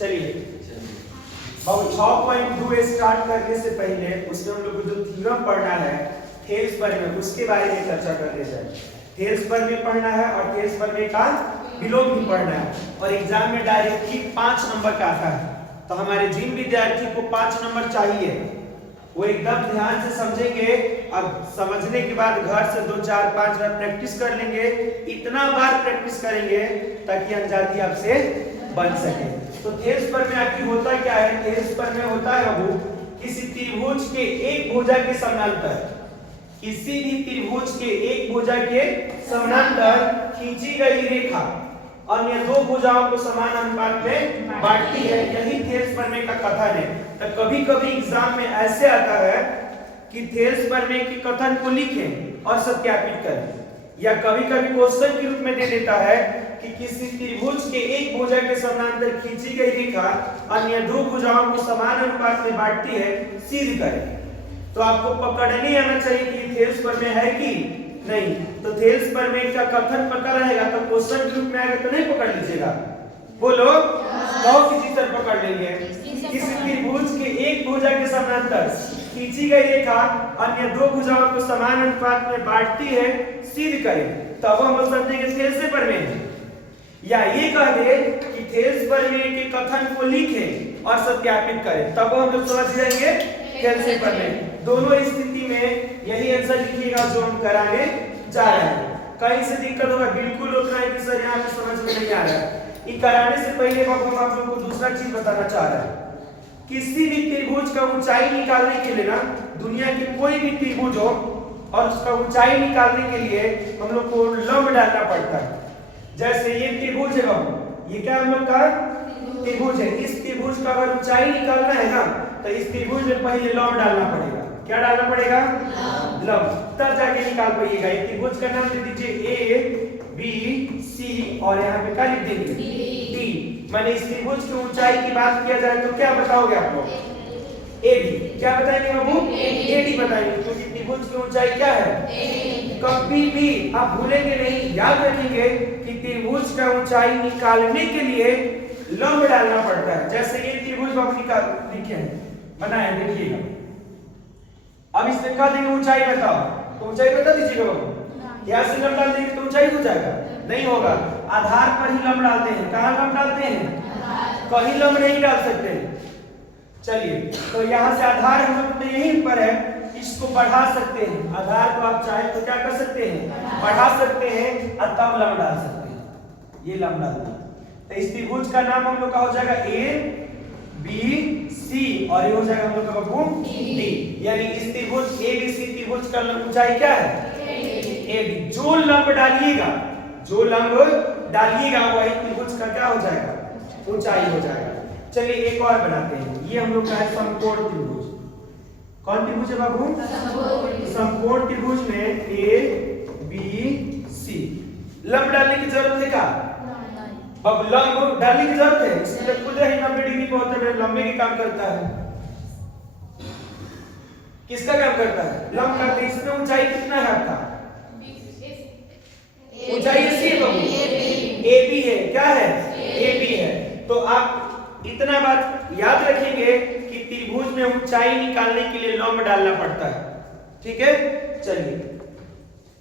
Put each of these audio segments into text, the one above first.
चलिए अब 6.2 स्टार्ट करने से पहले उसमें हम लोग को जो थ्योरम पढ़ना है थेल्स प्रमेय उसके बारे में चर्चा कर लेते हैं। थेल्स प्रमेय पढ़ना है और थेल्स प्रमेय का विलोम भी पढ़ना है और एग्जाम में डायरेक्टली 5 नंबर का आता है। तो हमारे जिन विद्यार्थी को 5 नंबर चाहिए वो एकदम ध्यान से समझेंगे। अब समझने के बाद घर से 2 4 5 बार प्रैक्टिस कर लेंगे। इतना बार प्रैक्टिस करेंगे ताकि अंजादी आपसे बन सके। तो थेल्स प्रमेय आखिर होता क्या है? थेल्स प्रमेय होता है वो किसी त्रिभुज के एक भुजा के समानांतर, किसी भी त्रिभुज के एक भुजा के समानांतर खींची गई रेखा अन्य दो भुजाओं को समान अनुपात में बांटती है। यही थेल्स प्रमेय का कथन है। तो कभी-कभी एग्जाम में ऐसे आता है कि थेल्स प्रमेय के कथन को लिखें और सत्यापित करें, या कभी-कभी क्वेश्चन के रूप में दे देता है कि किसी त्रिभुज के एक भुजा के समानांतर खींची गई रेखा अन्य दो भुजाओं को समान अनुपात में बांटती है, सिद्ध करें। तो आपको पकड़ने आना चाहिए कि थेल्स प्रमेय है कि नहीं। तो थेल्स प्रमेय का कथन पकड़ रहेगा तो क्वेश्चन के रूप में आएगा तो नहीं पकड़ लीजिएगा। बोलो कहो किसी तरह पकड़ लेंगे। किसी त्रिभुज के एक भुजा के समानांतर खींची गई रेखा अन्य दो भुजाओं को समान अनुपात में बांटती है, सिद्ध करें। तब हम समझेंगे थेल्स प्रमेय है। या ये कह दे कि थेल्स प्रमेय के कथन को लिखें और सत्यापित करें, तब हम लोग समझ जाएंगे थेल्स प्रमेय। दोनों स्थिति में यही आंसर लिखिएगा जो हम कराने जा रहे हैं। कहीं से दिक्कत होगा बिल्कुल रोकना है कि सर यहाँ पे समझ में नहीं आ रहा है। ये कराने से पहले हम आप लोगों को दूसरा चीज बताना चाह रहे हैं। किसी भी त्रिभुज का ऊंचाई निकालने के लिए ना, दुनिया के कोई भी त्रिभुज हो और उसका ऊंचाई निकालने के लिए हम लोग को लंब डालना पड़ता है। जैसे ये त्रिभुज है, ये क्या हम लोग का त्रिभुज है। इस त्रिभुज का अगर ऊंचाई निकालना है ना तो इस त्रिभुज में पहले लंब डालना पड़ेगा। क्या डालना पड़ेगा? लंब, तब जाके निकाल पाइएगा। ये त्रिभुज का नाम दे दीजिए ए बी सी और यहाँ पे क्या लिख देंगे? डी। माने इस त्रिभुज की ऊंचाई की बात किया जाए तो क्या बताओगे आप लोग? एडी। क्या बताएंगे बाबू? एडी बताएंगे, क्योंकि त्रिभुज की ऊंचाई क्या है? कभी भी आप भूलेंगे नहीं, याद रखेंगे कि त्रिभुज का ऊंचाई निकालने के लिए लंब डालना पड़ता है। जैसे ये त्रिभुज आप लिखे हैं, बनाए, देखिएगा। अब इसमें कह देंगे ऊंचाई बताओ, तो ऊंचाई बता दीजिएगा बाबू। यहाँ से लंब डाल देंगे तो ऊंचाई हो जाएगा? नहीं होगा। आधार पर ही लंब डालते हैं। कहाँ लंब डालते हैं? कहीं लंब नहीं डाल सकते। चलिए, तो यहाँ से आधार हम लोग तो यहीं पर है, इसको बढ़ा सकते हैं। आधार को आप चाहे तो क्या कर सकते हैं? बढ़ा सकते हैं और तब लंब डाल सकते हैं। ये लंब डालना। तो इस त्रिभुज का नाम हम लोग का हो जाएगा ए बी सी और ये हो जाएगा हम लोग का बाबू डी। यानी इस त्रिभुज ए बी सी त्रिभुज का ऊंचाई क्या है? A D. जो लंब डालिएगा, जो लंब डालिएगा वही त्रिभुज का क्या हो जाएगा? ऊंचाई हो जाएगा। चलिए एक और बनाते हैं। ये हम लोग का है समकोण त्रिभुज। कौन त्रिभुज है बाबू? समकोण त्रिभुज में ए बी सी। लंब डालने की जरूरत है क्या? अब लंब डालने की जरूरत है, इसलिए खुद ही 90 डिग्री पे होता है, लंबे की काम करता है। किसका काम करता है? लंब करते हैं। इसमें ऊंचाई कितना है आपका? ऊंचाई इसी है बाबू, ए बी है। क्या है? ए बी है। तो आप इतना बात याद रखेंगे कि त्रिभुज में ऊंचाई निकालने के लिए लंब डालना पड़ता है। ठीक है, चलिए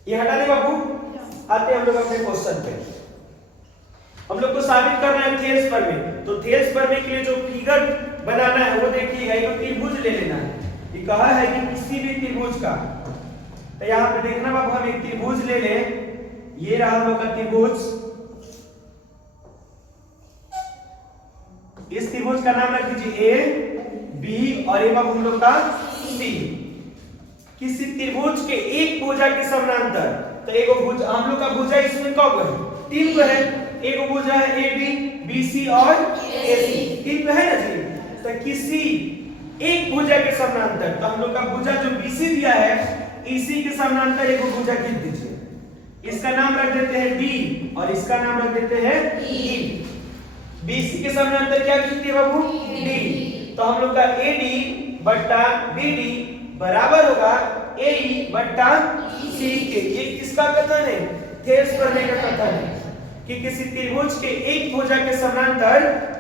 ये हटा दे बाबू। आते हैं हम लोग अपने क्वेश्चन पे। हम लोग को साबित करना है थेल्स प्रमेय। तो थेल्स प्रमेय के लिए जो फिगर बनाना है वो देखिएगा। ये त्रिभुज ले लेना है। ये कहा है कि किसी भी त्रिभुज का, तो यहाँ पे देखना बाबू, हम एक त्रिभुज ले लें। ये रहा हम लोग का त्रिभुज। इस त्रिभुज का नाम रख दीजिए ए बी और ये बाबू हम लोग का सी। किसी त्रिभुज के एक भुजा के समानांतर, तो एक भुजा हम लोग का भुजा इसमें कब है? 3 को है। एक भुजा है ए बी, बी सी और ए सी। 3 को है ना जी। तो किसी एक भुजा के समानांतर, तो हम लोग का भुजा जो बी सी दिया है, इसी के समानांतर एक भुजा खींच दीजिए। इसका नाम रख देते हैं डी और इसका नाम रख देते हैं ई। बीसी के समानांतर क्या खींचते हैं बाबू? डी। तो हम लोग का AD बट्टा BD बराबर होगा AE बट्टा सी के। ये किसका कथन है? थेल्स प्रमेय का कथन है कि किसी त्रिभुज के एक भुजा के समानांतर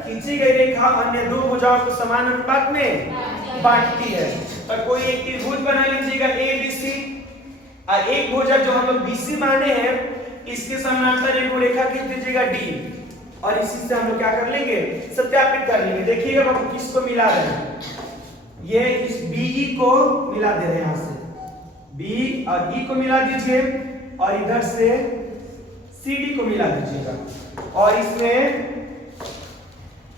खींची गई रेखा अन्य दो भुजाओं को समान अनुपात में बांटती है। और कोई एक त्रिभुज बना लीजिएगा ABC, और एक भुजा जो हम लोग BC माने हैं इसके समानांतर एक रेखा खींच दीजिएगा D, और इसी से हम लोग क्या कर लेंगे, सत्यापित कर लेंगे। देखिएगा हम किसको मिला रहे हैं, ये इस BE को मिला दे रहे हैं, यहां से B और E को मिला दीजिए और इधर से CD को मिला दीजिएगा, और इसमें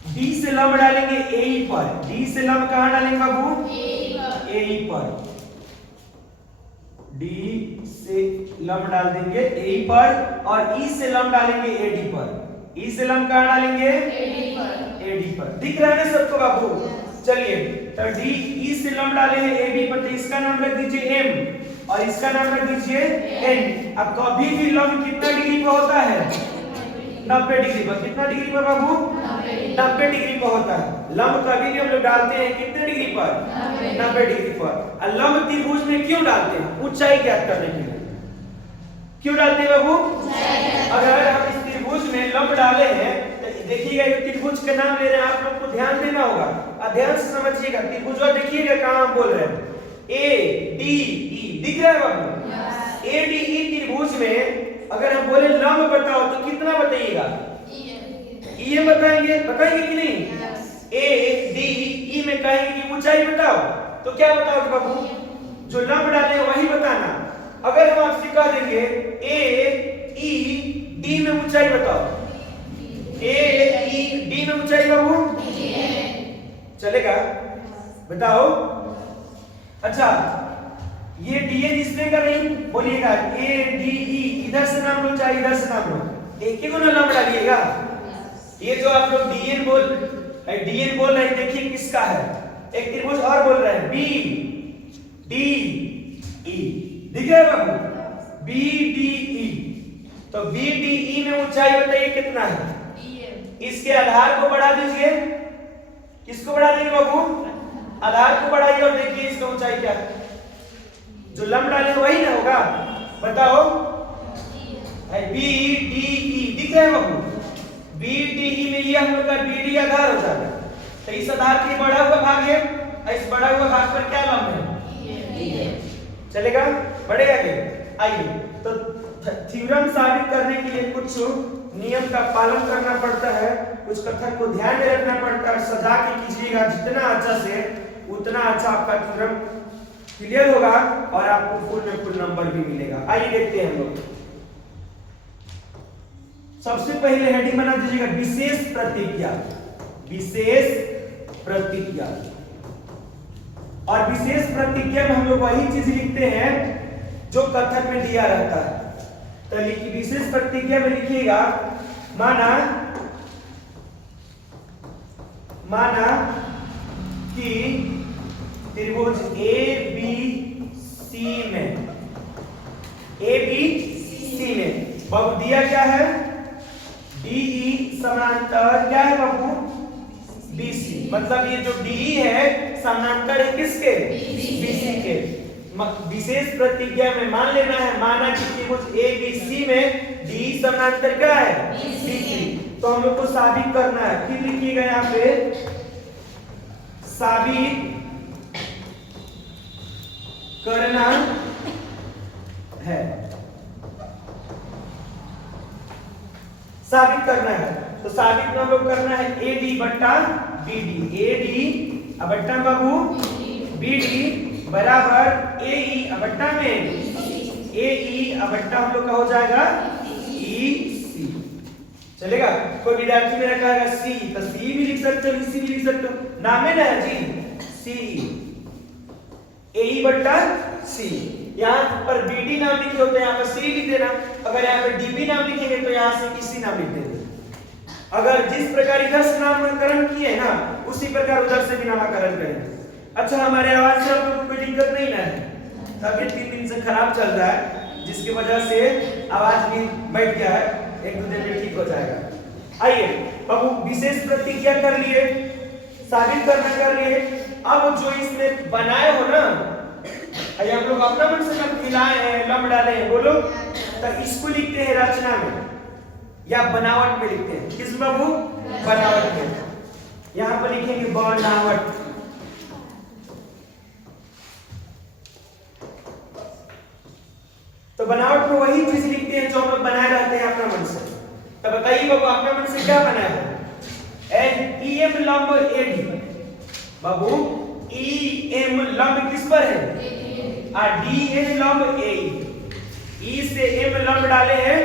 D से लंब डालेंगे AE पर। D से लंब कहां डालेंगे बाबू, AE पर। D से लंब डाल देंगे AE पर, और E से लंब डालेंगे AD पर। E से लंब कहां डालेंगे, AD पर। दिख रहा है ना सबको बाबू? चलिए, तो D E से लंब डाले हैं AB पर, तो इसका नाम रख दीजिए M और इसका नाम रख दीजिए N। अब कभी भी लंब कितना डिग्री पर होता है, 90 डिग्री पर। कितना डिग्री पर बाबू, 90 डिग्री पर होता है। लंब कभी भी हम लोग डालते हैं कितने डिग्री पर, 90 डिग्री पर। और लंब त्रिभुज में क्यों डालते हैं, ऊंचाई ज्ञात करने के लिए। क्यों डालते हैं बाबू, अगर हम इस त्रिभुज में लंब डाले हैं तो देखिएगा ये त्रिभुज का नाम ले रहे हैं, आप लोग को ध्यान देना होगा, ध्यान से समझिएगा। त्रिभुज देखिएगा कहां हम बोल रहे हैं, ADE दिख रहा है बाबू? ADE त्रिभुज में अगर हम बोले लंब बताओ तो कितना बताइएगा, ये बताएंगे कि नहीं? ADE में कहेंगे कि ऊंचाई बताओ, तो क्या बताओगे बाबू, जो लंब डाले वही बताना। अगर हम आपसे कह देंगे AED में ऊंचाई बताओ, AED में ऊंचाई बाबू चलेगा, बताओ। अच्छा, ये DN इसमें का नहीं बोलिएगा, ADE इधर से नाम लो चाहे इधर से नाम लो, एक ही को ना नाम डालिएगा। ये जो आप लोग DN बोल रहे हैं, देखिए किसका है, एक त्रिभुज और बोल रहे हैं BDE, दिख रहा है बाबू, BDE। तो BDE में ऊंचाई बताइए कितना है, इसके आधार को बढ़ा दीजिए। किसको बढ़ा देंगे बाबू, आधार को बढ़ाइए और देखिए इसका ऊंचाई क्या है। जो लंब डाले वही ना होगा, बताओ। BDE दिख रहा है बाबू, BDE में ये हम लोग का BD आधार हो जाएगा, तो इस आधार के बढ़ा हुआ भाग है, इस बढ़ा हुआ भाग पर क्या लंब है, चलेगा, बढ़ेगा क्या? आइए, तो थ्योरम साबित करने के लिए कुछ नियम का पालन करना पड़ता है, कुछ कथन को ध्यान में रखना पड़ता है। सजा के कीजिएगा जितना अच्छा से उतना अच्छा आपका थ्योरम क्लियर होगा और आपको फुल में फुल नंबर भी मिलेगा। आइए देखते हैं हम लोग। सबसे पहले हेडिंग बना दीजिएगा विशेष प्रतिज्ञा, विशेष प्रतिज्ञा। और विशेष प्रतिज्ञा में हम लोग वही चीज लिखते हैं जो कथन में दिया रहता है। तो लिखिए, विशेष प्रतिज्ञा में लिखिएगा, माना कि त्रिभुज ABC में बाबू दिया क्या है, DE समानांतर क्या है बाबू, BC। मतलब ये जो DE है समानांतर है किसके, BC के। विशेष प्रतिज्ञा में मान लेना है, माना कि त्रिभुज ABC में DE समानांतर क्या है, BC। तो हम लोग को साबित करना है, फिर लिखिएगा यहाँ पे साबित करना है, साबित करना है। तो साबित में हम लोग करना है AD बट्टा BD, AD बट्टा बाबू BD बराबर AE बट्टा में AE बट्टा हम लोग का हो जाएगा EC। चलेगा? कोई विद्यार्थी मेरा कहेगा C, तो C भी लिख सकते हो, EC भी लिख सकते हो, नाम है ना जी, CE, AE बट्टा C। यहाँ पर BD नाम लिखे होते हैं, यहाँ पर C लिख देना। अगर यहाँ पर DB नाम लिखेंगे तो यहाँ से EC नाम लिख देना। अगर जिस प्रकार इधर से नामकरण किए ना उसी प्रकार उधर से भी नामकरण करेंगे। अच्छा, हमारे आवाज से आप लोगों को कोई दिक्कत नहीं ना है? तबीयत 3 दिन से खराब चल रहा है जिसकी वजह से आवाज भी बैठ गया है, 1-2 दिन में ठीक हो जाएगा। आइए, अब विशेष प्रतिज्ञा कर लिए, साबित करना कर लिए। अब जो इसमें बनाए हो ना, हम लोग अपना मन से जब मिलाए हैं, लंब डाले हैं, बोलो, तो इसको लिखते हैं रचना में या बनावट में लिखते हैं। किस बाबू? बनावट में। यहां पर लिखेंगे बनावट। तो बनावट में वही चीज लिखते हैं जो हम लोग बनाए रहते हैं अपना मन से। तो बताइए बाबू अपना मन से क्या बनाया है? एम लंब एडी। बाबू एम लंब किस पर है? डी एन लंब ए। ई से एम लंब डाले हैं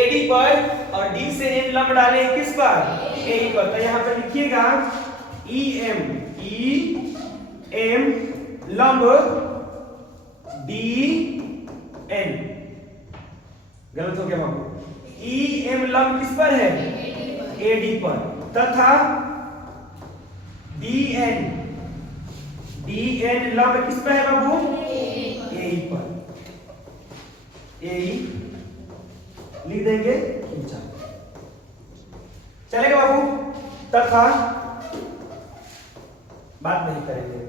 एडी पर और डी से एन लंब डाले हैं किस पर? ए पर। तो यहां पर लिखिएगा ई एम लंब डी एन। गलत हो गया बाबू। ई एम लंब किस पर है? एडी पर तथा डी एन लंब किस पर है बाबू? ए पर। ए लिख देंगे चलेगा बाबू। तथा बात नहीं करेंगे।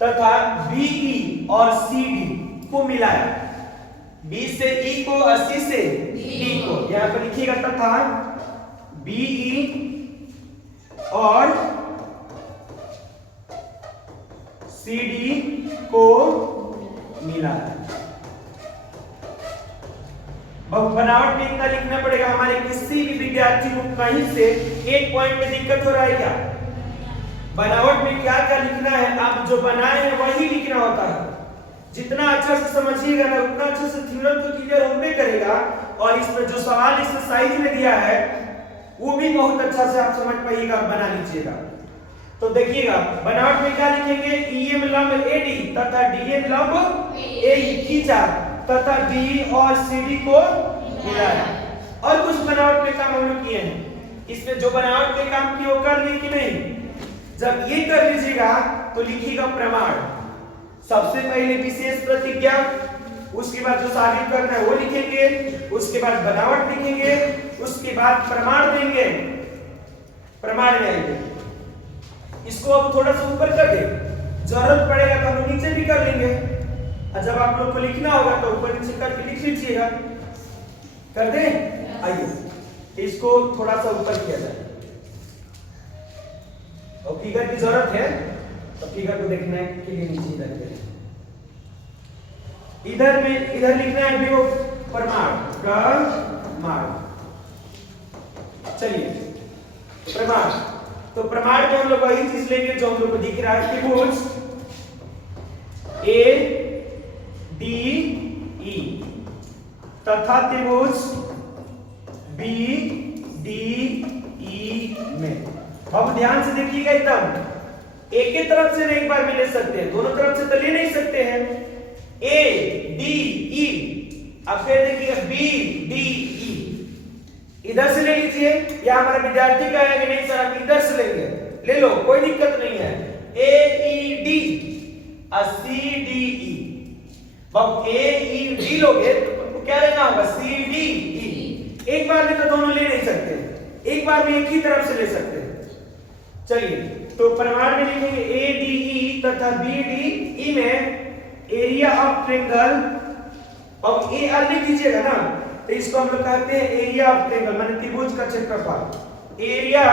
तथा बीई और सीडी को मिलाया। बी से ई को और सी से डी को। यहां पर लिखिएगा तथा बीई और सीडी को मिलाया। बनावट में इतना लिखना पड़ेगा। हमारे किसी भी विद्यार्थी को कहीं से एक पॉइंट में दिक्कत हो रहा है क्या? बनावट में क्या क्या लिखना है, आप जो बनाए हैं वही लिखना होता है। जितना अच्छा से समझिएगा ना उतना अच्छा से थ्योरम तो क्लियर होने करेगा। और इसमें जो सवाल इस साइज में दिया है वो भी बहुत अच्छा से आप समझ पाइएगा और बना लीजिएगा। तो देखिएगा बनावट में क्या लिखेंगे? ईएम लंब एडी तथा डीएन लंब एई खींचा तथा बी और सीडी को मिलाया। और कुछ बनावट में काम हम लोग किए हैं। इसमें जो बनावट में काम किए वो कर लिए कि नहीं? जब ये कर लीजिएगा तो लिखिएगा प्रमाण। सबसे पहले विशेष प्रतिज्ञा, उसके बाद जो साबित करना है वो लिखेंगे, उसके बाद बनावट लिखेंगे, उसके बाद प्रमाण देंगे, प्रमाण लेंगे। इसको अब थोड़ा सा ऊपर कर दे, जरूरत पड़ेगा तो हम नीचे भी कर लेंगे। और जब आप लोग को लिखना होगा तो ऊपर नीचे करके लिख लीजिएगा। कर दे? आइए इसको थोड़ा सा ऊपर किया जाए। और फिगर की जरूरत है तो फिगर को देखने के लिए नीचे रख दें। इधर लिखना है भी वो प्रमाण। चलिए प्रमाण। तो प्रमाण में हम लोग वही चीज लेंगे जो हम लोग को दिख रहा है। त्रिभुज ए डी ई तथा त्रिभुज बी डी ई में। अब ध्यान से देखिएगा एकदम। एक ही तरफ से एक बार भी ले सकते हैं, दोनों तरफ से तो ले नहीं सकते हैं। ए डी ई अब फिर देखिएगा बी डी ई। इधर से ले लीजिए या हमारा विद्यार्थी का है कि नहीं सर आप इधर से लेंगे, ले लो कोई दिक्कत नहीं है। ए ई डी और सी डी ई। अब ए ई डी लोगे तो क्या लेना होगा? C D E. एक बार में तो दोनों ले नहीं सकते, एक बार में एक ही तरफ से ले सकते हैं। चलिए तो प्रमाण में लिखेंगे ए डी ई तथा बी डी ई में एरिया ऑफ ट्रायंगल। अब ए आर लिख दीजिएगा ना तो इसको हम लोग कहते हैं एरिया ऑफ ट्रायंगल, माने त्रिभुज का क्षेत्रफल। एरिया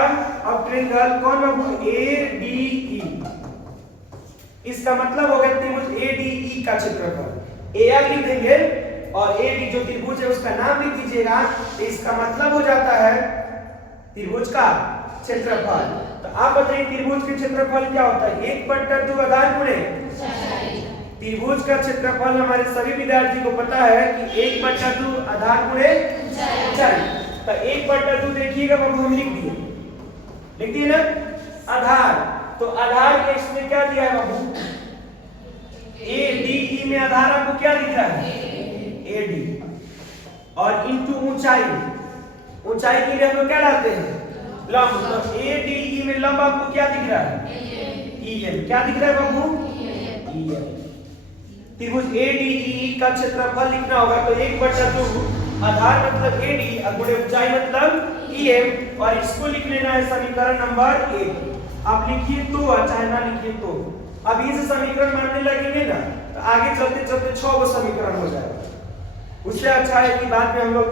ऑफ ट्रायंगल कौन बाबू? ए डी ई। इसका मतलब हो गया त्रिभुज ए डी ई का क्षेत्रफल। ए आर लिख देंगे और ए डी जो त्रिभुज है उसका नाम लिख दीजिएगा। तो इसका मतलब हो जाता है त्रिभुज का क्षेत्रफल। तो आप बताइए त्रिभुज के क्षेत्रफल क्या होता है? 1/2 आधार गुणे त्रिभुज का क्षेत्रफल हमारे सभी विद्यार्थी को पता है कि 1/2 आधार गुणे ऊंचाई। तो 1/2 देखिएगा बाबू हम लिख दिए ना आधार। तो आधार के इसमें क्या दिया है बाबू? ए डी ई में आधार आपको क्या दिख रहा है? A D. और इनटू ऊंचाई। ऊंचाई के लिए हम लोग क्या डालते हैं? लंब। तो ए डी ई में लंब आपको क्या दिख रहा है? E M. क्या दिख रहा है बाबू? E M. त्रिभुज ए डी ई का क्षेत्रफल लिखना होगा तो 1/2 आधार मतलब ए डी और गुणे ऊंचाई मतलब ई एम। और इसको लिख लेना है समीकरण नंबर 1। आप लिखिए तो चाहे ना लिखिए तो। अब ये से समीकरण मानने लगेंगे ना तो आगे चलते चलते 6 गो समीकरण हो जाएगा। उससे अच्छा है कि बाद में हम लोग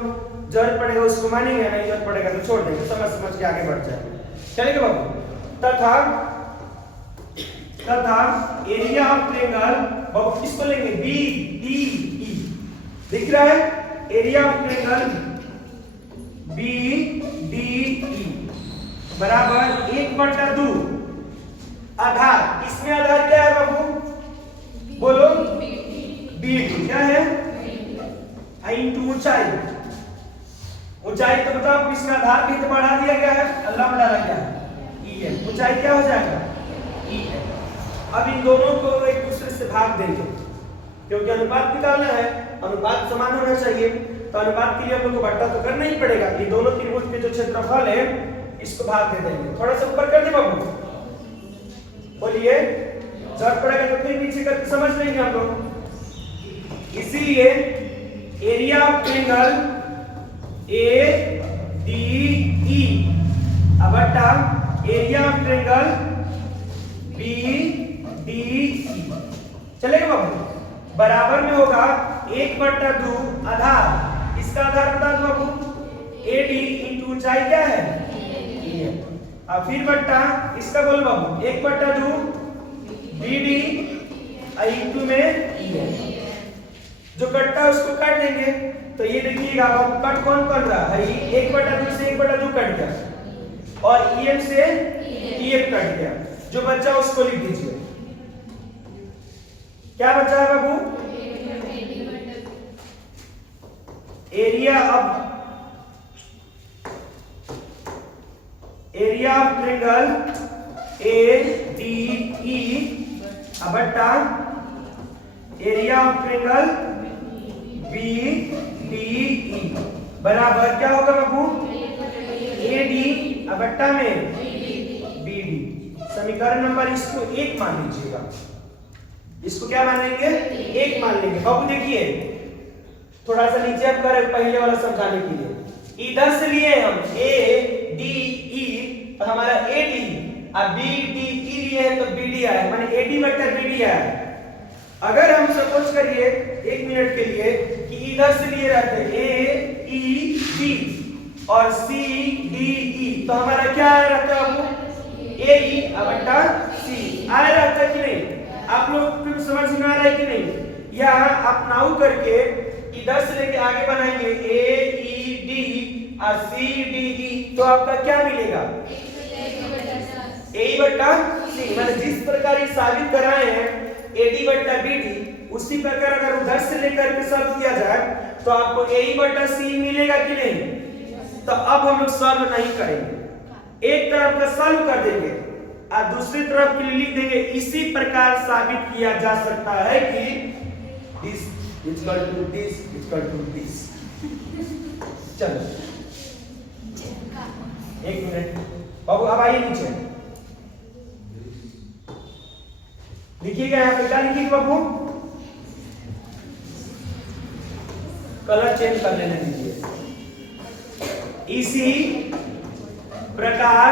जरूरत पड़ेगा उसको मानेंगे, नहीं जरूरत पड़ेगा तो छोड़ देंगे, समझ के आगे बढ़ जाएंगे। चलेगा बाबू? तथा एरिया ऑफ ट्रायंगल बहुत किसको लेंगे बी डी ई दिख रहा है area of triangle B D E बराबर 1/2 आधार इसमें आधार क्या है बाबू बोलो बी क्या है इनटू ऊंचाई तो बताओ इसका आधार भी तो बढ़ा दिया गया है अल्लाह में डाला गया है ई है ऊंचाई क्या हो जाएगा ई है। अब इन दोनों को एक दूसरे से भाग देंगे क्योंकि अनुपात निकालना है अनुपात समान होना चाहिए तो अनुपात के लिए हम लोग को बट्टा तो करना ही पड़ेगा। ये दोनों त्रिभुज के जो क्षेत्रफल है इसको भाग दे देंगे थोड़ा सा ऊपर कर दे बाबू बोलिए जरूरत पड़ेगा तो फिर नीचे करके समझ लेंगे हम लोग। इसीलिए area of triangle A D E बटा area of triangle B D E चलेगा बाबू बराबर में होगा 1/2 आधार इसका आधार बता दो बाबू ए डी इंटू ऊंचाई क्या है ई है अब फिर बट्टा इसका बोल बाबू 1/2 बी डी इंटू में ई है जो कटता है उसको काट देंगे तो ये देखिएगा बाबू कट कौन कर रहा है 1/2 से 1/2 कट गया और ईएम से ईएम कट गया जो बच्चा उसको लिख दीजिए क्या बचा है बाबू area of triangle A D E बटा area of triangle B D E बराबर क्या होगा बाबू ए डी बट्टा में बी डी समीकरण नंबर इसको 1 मान लीजिएगा इसको क्या मानेंगे 1 मान लेंगे बाबू। देखिए थोड़ा सा नीचे अब कर पहले वाला समझाने के लिए इधर से लिए हम ए डी ई तो हमारा ए डी और बी डी ई लिए है तो बी डी आया माने ए डी बटा बी डी आया। अगर हम सपोज करिए 1 मिनट के लिए कि इधर से लिए रहते ए ई डी और सी डी ई तो हमारा क्या आया रहता है ए ई बटा सी आया रहता है कि नहीं आप लोग को समझ में आ रहा है कि नहीं या आप नाउ करके इधर से लेके आगे बनाएंगे ए ई डी और सी डी ई तो आपका क्या मिलेगा ए बटा सी मैंने जिस प्रकार ये साबित कराए हैं एडी बटा बीडी उसी प्रकार अगर उधर से लेकर के सॉल्व किया जाए तो आपको ए बटा सी मिलेगा कि नहीं। तो अब हम लोग सॉल्व नहीं करेंगे एक तरफ का सॉल्व कर देंगे और दूसरी तरफ के लिए लिख देंगे इसी प्रकार साबित किया जा सकता है कि this equal to this equal to this. चलो 1 मिनट बाबू अब आइए नीचे लिखिएगा यहाँ पे क्या लिखिएगा बाबू कलर चेंज कर लेने दीजिए। इसी प्रकार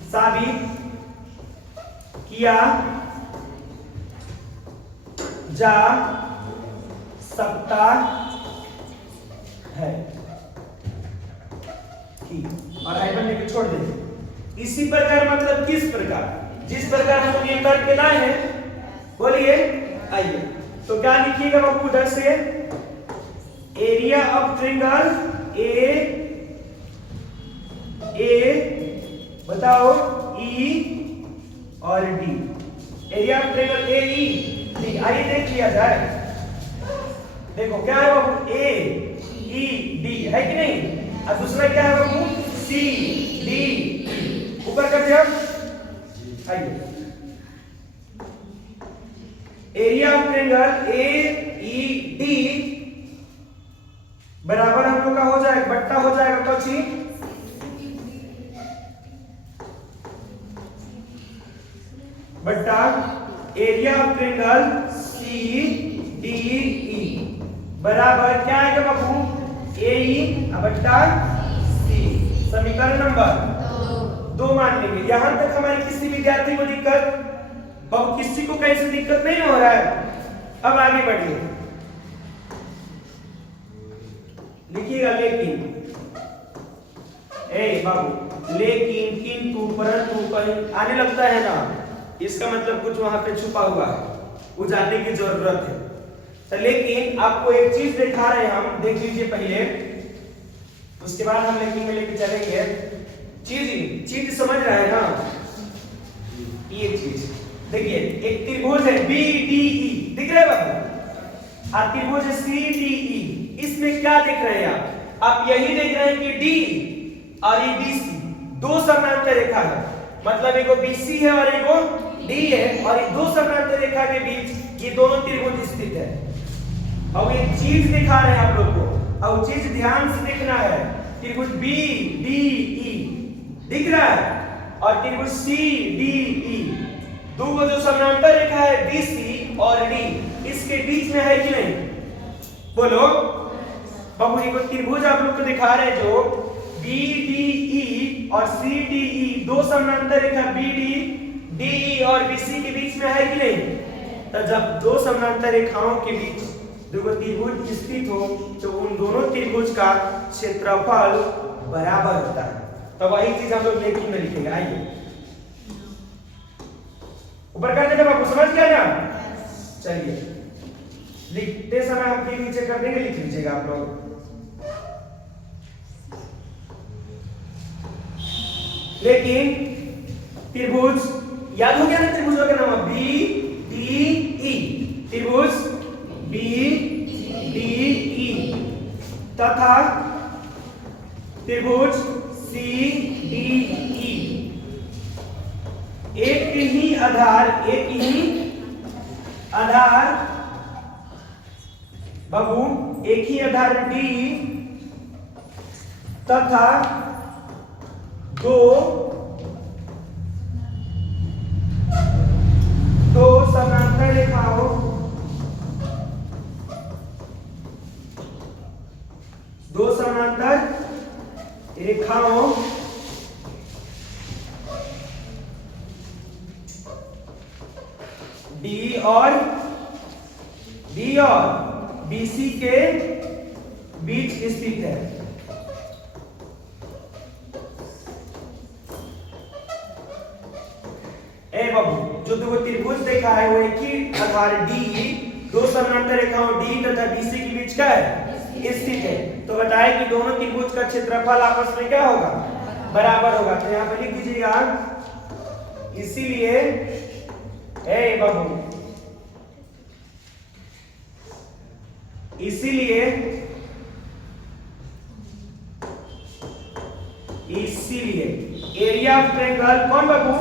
साबित किया जा सकता है और आइटम लेके छोड़ देंगे। इसी प्रकार मतलब किस प्रकार जिस प्रकार हम ये करके लाए हैं बोलिए आइए तो क्या लिखिएगा बाबू उधर से एरिया ऑफ ट्रायंगल ए बताओ ई और D area of triangle A E D आइए देख लिया जाए। देखो क्या है बाबू ए ई डी है कि नहीं और दूसरा क्या है बाबू सी डी ऊपर कर दिया। आइए area of triangle A E D बराबर हम लोग का हो जाएगा बट्टा हो जाएगा कौची बट्टा area of triangle C D E बराबर क्या आएगा बाबू ए ई बट्टा सी समीकरण नंबर 2 मान लेंगे। यहां तक हमारे किसी विद्यार्थी को दिक्कत बाबू किसी को कहीं से दिक्कत नहीं हो रहा है। अब आगे बढ़िए लिखिएगा लेकिन, ए बाबू, लेकिन, किंतु, परंतु कहीं आने लगता है ना, इसका मतलब कुछ वहां पे छुपा हुआ है, वो जानने की जरूरत है। तो लेकिन आपको एक चीज दिखा रहे हैं हम, देख लीजिए पहले, उसके बाद हम लेकिन में लेके चलेंगे। चीज समझ रहे हैं ना, ये चीज देखिए, एक त्रिभुज है BDE, दिख रहा है बाबू, और त्रिभुज है CDE। इसमें क्या देख रहे हैं आप यही देख रहे हैं कि D और ये BC दो समांतर रेखा है, मतलब एगो BC है और एगो D है, और ये दो समांतर रेखा के बीच ये दोनों त्रिभुज स्थित है। अब ये चीज दिखा रहे हैं आप लोग को, अब चीज ध्यान से देखना है। त्रिभुज BDE दिख रहा है, और त्रिभुज CDE, दो जो समांतर रेखा है BC और D, इसके बीच में है कि नहीं? बोलो बाबू, को त्रिभुज आप लोग को दिखा रहे हैं जो BDE और CDE, दो समांतर रेखा BD, DE और BC के बीच में है कि नहीं? तो जब दो समांतर रेखाओं के बीच दो त्रिभुज स्थित हो तो उन दोनों त्रिभुज का क्षेत्रफल बराबर होता है। तो वही चीज हम लोग लेकिन में लिखेंगे। आइए ऊपर कर देते बाबू, समझ गया ना? चलिए लिखते समय हम के नीचे कर देंगे, लिख लीजिएगा आप लोग। लेकिन त्रिभुज याद हो गया ना, त्रिभुजों का नाम BDE, त्रिभुज BDE तथा त्रिभुज CDE, एक ही आधार बाबू, एक ही आधार D तथा दो समांतर रेखाओं D और BC के बीच स्थित है। ए बाबू, जो दो त्रिभुज देखा है वो एक ही आधार D, दो समांतर रेखाओं D तथा BC के बीच का है स्थित है। तो बताए कि दोनों त्रिभुज का क्षेत्रफल आपस में क्या होगा? बराबर होगा। तो यहाँ पे लिख दीजिएगा, इसीलिए ए बाबू, इसीलिए एरिया ऑफ ट्रायंगल कौन बाबू?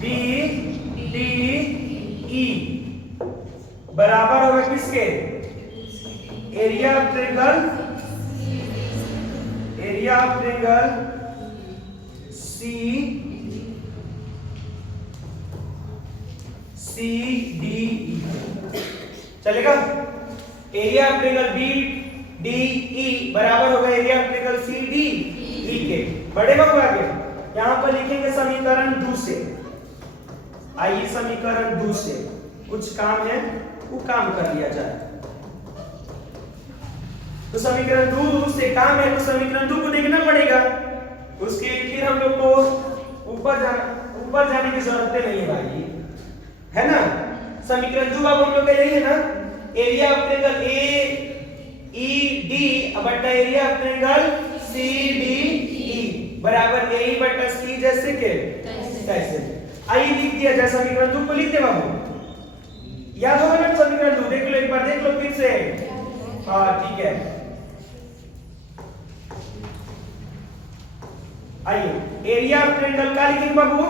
BDE बराबर होगा किसके? एरिया ऑफ ट्रायंगल CDE चलेगा। एरिया ऑफ ट्रायंगल BDE बराबर होगा एरिया ऑफ ट्रायंगल CDE के। बड़े बाबू आगे यहां पर लिखेंगे समीकरण 2 से। आइए समीकरण 2 से कुछ काम है वो काम कर लिया जाए। तो समीकरण 2 से काम है तो समीकरण 2 को देखना पड़ेगा। उसके लिए फिर हम लोग को ऊपर जाने की जरूरत नहीं है भाई, है ना? समीकरण 2 अब हम लोग का यही है ना, एरिया ऑफ ट्रायंगल AED बटा एरिया ऑफ ट्रायंगल CDE बराबर AE बटा C जैसे के तैसे। आइए लिख दिया जाए समीकरण 2 को। लिख दे बाबू, याद होगा ना समीकरण 2? देख लो एक बार, देख लो फिर से। हाँ ठीक है। आइए एरिया ऑफ ट्रायंगल का लिखेंगे बाबू,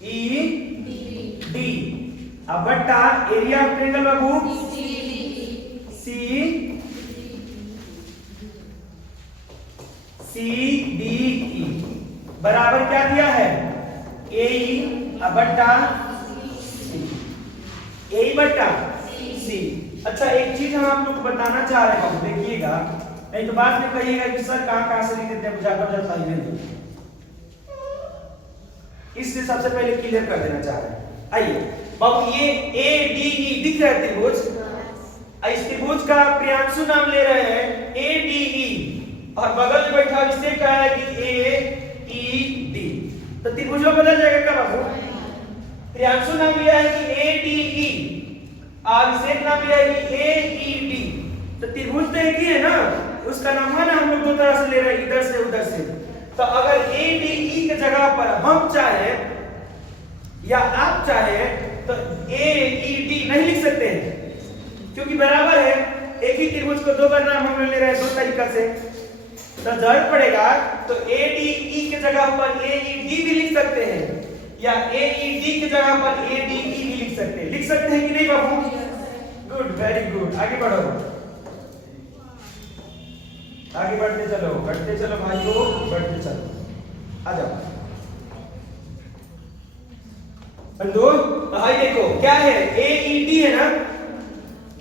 AED अब बटा area of triangle Babu CDE बराबर क्या दिया है? AE बटा C। अच्छा एक चीज हम आप लोग को बताना चाह रहे हैं, देखिएगा, नहीं तो बाद में कहिएगा कि सर कहां से लिख देते हैं, बुझाकर जाता ही नहीं। इसलिए सबसे पहले क्लियर कर देना चाह रहे हैं। आइए बाबू, ये ADE दिख रहा है त्रिभुज, इस त्रिभुज का प्रियांशु नाम ले रहे हैं ADE और बगल में बैठा जिससे क्या है कि AED, तो त्रिभुज में बदल जाएगा क्या बाबू? प्रियांशु नाम लिया है कि ADE और अभिषेक नाम लिया है कि AED, तो त्रिभुज तो एक ही है ना, उसका नाम है ना, हम लोग दो तरह से ले रहे हैं, इधर से उधर से। तो अगर ADE के जगह पर हम चाहे या आप चाहे तो AED नहीं लिख सकते हैं, क्योंकि बराबर है, एक ही त्रिभुज को दो बार नाम हम लोग ले रहे हैं दो तरीका से, तो जरूरत पड़ेगा तो ADE के जगह पर AED भी लिख सकते हैं या AED की जगह पर ADE भी लिख सकते हैं। लिख सकते हैं कि नहीं बाबू? गुड, वेरी गुड, आगे बढ़ो, आगे बढ़ते चलो भाइयों, बढ़ते चलो, आ जाओ बंधु। भाई देखो क्या है, AED है ना,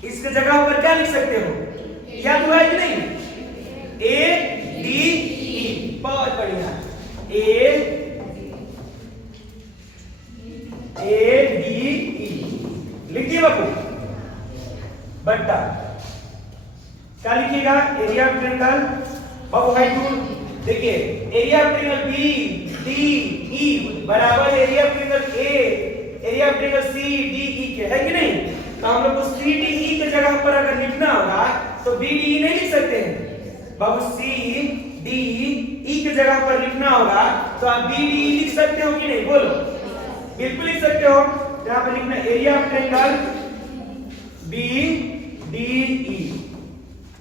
इसके जगह पर क्या लिख सकते हो? याद हुआ है कि नहीं? ADE, बहुत बढ़िया, ADE लिख दिए बाबू। बट्टा क्या लिखिएगा? Area of triangle Babu high tool, देखिए एरिया ऑफ ट्रायंगल BDE बराबर area of triangle area of triangle CDE के, है कि नहीं? तो हम लोग को CDE के जगह पर अगर लिखना होगा तो BDE नहीं लिख सकते हैं बाबू, CDE के जगह पर लिखना होगा तो आप BDE लिख सकते हो कि नहीं? बोलो, बिल्कुल लिख सकते हो। यहाँ पर लिखना एरिया ऑफ ट्रायंगल BDE,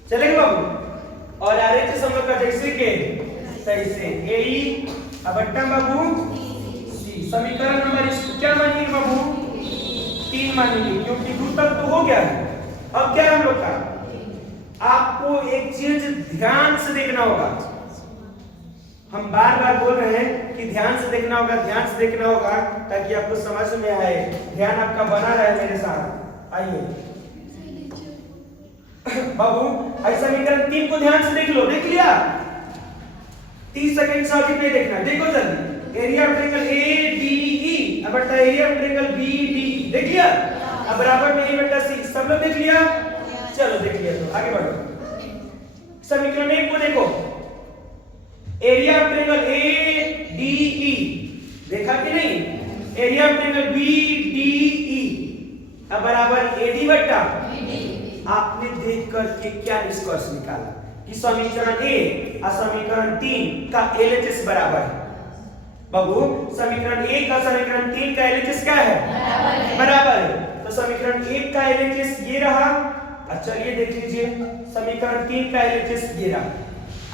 चलेगा बाबू? और RHS हम लोग का जैसे के तैसे AE बट्टा बाबू C, समीकरण नंबर इसको क्या मानिए बाबू? 3 मानेंगे, क्योंकि दो तक तो हो गया है। अब क्या हम लोग का, आपको एक चीज ध्यान से देखना होगा, हम बार बार बोल रहे हैं कि ध्यान से देखना होगा, ध्यान से देखना होगा, ताकि आपको समझ में आए, ध्यान आपका बना रहे मेरे साथ। आइए बाबू, ऐसा समीकरण 3 को ध्यान से देख लो, देख लिया? 30 सेकंड से अधिक नहीं देखना, देखो जल्दी। एरिया ऑफ ट्रायंगल ADE अब बटा एरिया ऑफ ट्रायंगल BDE, देख लिया? अब बराबर में A बटा C, सब लोग देख लिया? चलो देख लिया तो आगे बढ़ो। समीकरण 1 को देखो, एरिया ऑफ ट्रायंगल ADE देखा कि नहीं? एरिया ऑफ ट्रायंगल BDE अब बराबर AD बटा, आपने देख करके क्या निष्कर्ष निकाला कि समीकरण 1 और समीकरण 3 का LHS बराबर है। बाबू, समीकरण 1 का समीकरण 3 का LHS क्या है? बराबर है। तो समीकरण 1 का LHS ये रहा, और चलिए देख लीजिए समीकरण 3 का LHS ये रहा,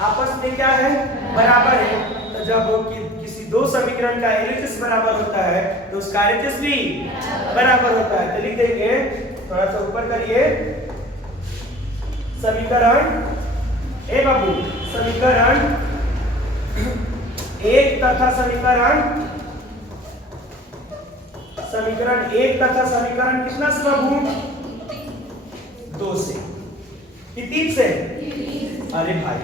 आपस में क्या है? बराबर है। तो जब किसी दो समीकरण का LHS बराबर होता है तो उसका LHS भी बराबर होता है। तो लिख देंगे, थोड़ा सा ऊपर करिए, समीकरण बाबू, समीकरण 1 तथा समीकरण 1 तथा समीकरण कितना से बाबू? 2 से कि 3 से? अरे भाई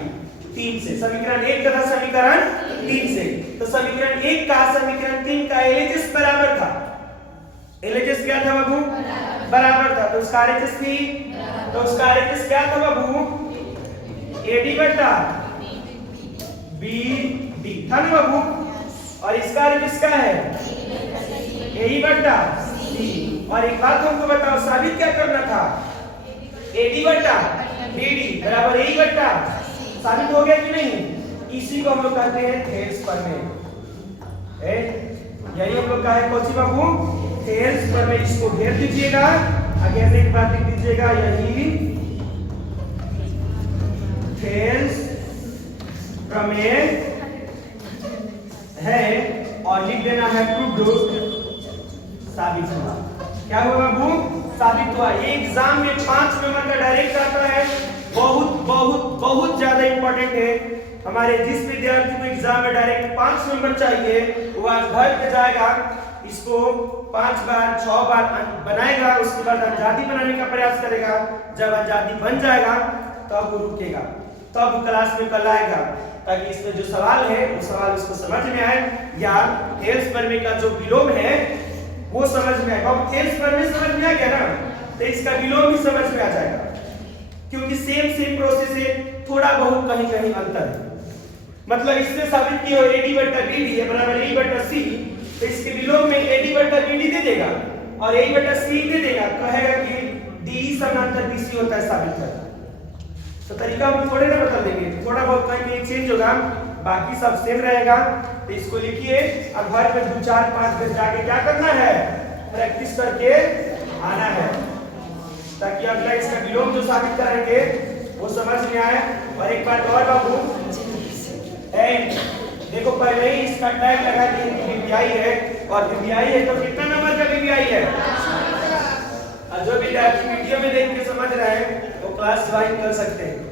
3 से, समीकरण 1 तथा समीकरण 3 से। तो समीकरण 1 का समीकरण 3 का LHS बराबर था। LHS क्या था बाबू? बराबर था। तो उसका RHS भी, तो उसका RHS क्या था बाबू? AD बटा BD था ना बाबू, और इसका RHS क्या है? AE बटा C। और एक बात हमको बताओ, साबित क्या करना था? AD बटा BD बराबर AE बटा, साबित हो गया कि नहीं? इसी को हम लोग कहते हैं थेल्स प्रमेय। यही हम लोग का है कौन सी बाबू? थेल्स प्रमेय। इसको घेर दीजिएगा, आगे एक बात लिख दीजिएगा, यही थेल्स प्रमेय है, और लिख देना है प्रूव्ड, साबित हुआ। क्या हुआ बाबू? साबित हुआ। ये एग्जाम में 5 नंबर का डायरेक्ट आता है, बहुत बहुत बहुत ज्यादा इंपॉर्टेंट है। हमारे जिस विद्यार्थी को एग्जाम में डायरेक्ट 5 नंबर चाहिए, वो आज घर पे जाएगा, इसको 5 बार 6 बार बनाएगा, उसके बाद अंजादी बनाने का प्रयास करेगा। जब अंजादी बन जाएगा तब वो रुकेगा, तब वो क्लास में कल आएगा, ताकि इसमें जो सवाल है वो सवाल उसको समझ में आए, या थेल्स प्रमेय का जो विलोम है वो समझ में आए। अब थेल्स प्रमेय समझ में आ गया ना, तो इसका विलोम भी समझ में आ जाएगा। क्योंकि सेम प्रोसेस है, थोड़ा बहुत कहीं अंतर है। मतलब इससे साबित किया AD बटा BD है बराबर E बटा C, तो इसके विलोम में AD बटा BD दे देगा और A बटा C दे देगा, कहेगा कि DE समानांतर BC होता है साबित करना। तो तरीका हम थोड़े ना बदल देंगे, थोड़ा बहुत कहीं चेंज होगा, बाकी सब सेम रहेगा। तो इसको लिखिए, अब घर पे 2 4 5 बजे जाके क्या करना है, प्रैक्टिस करके आना है, ताकि अगला इसका विलोम जो साबित करेंगे वो समझ में आए। और एक बात और बाबू, देखो पहले ही इसका टैग लगा दिए कि VBI है, और VBI है तो कितना नंबर का VBI है। और जो विद्यार्थी वीडियो में देख के समझ रहे हैं वो क्लास ज्वाइन कर सकते हैं।